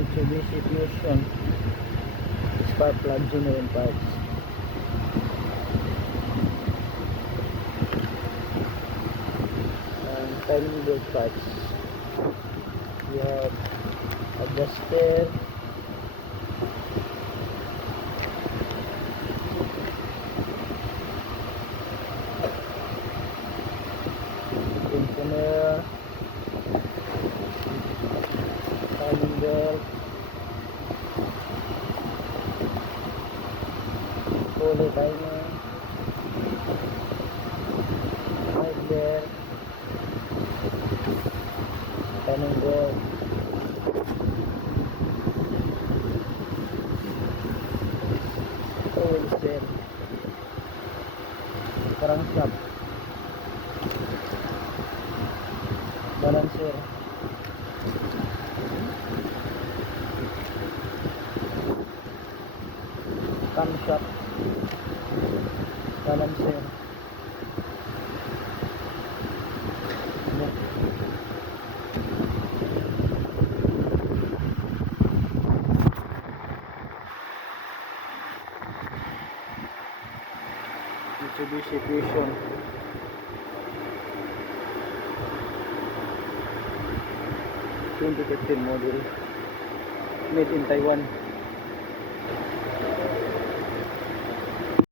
Mitsubishi Fusion spark plug genuine parts. And timing belt parts. We have adjuster, tensioner, timing belt, pulley timer, right there, timing belt, oil set, crankshaft, balancer, camshaft, balancer, Mitsubishi Fusion 2015 model, made in Taiwan.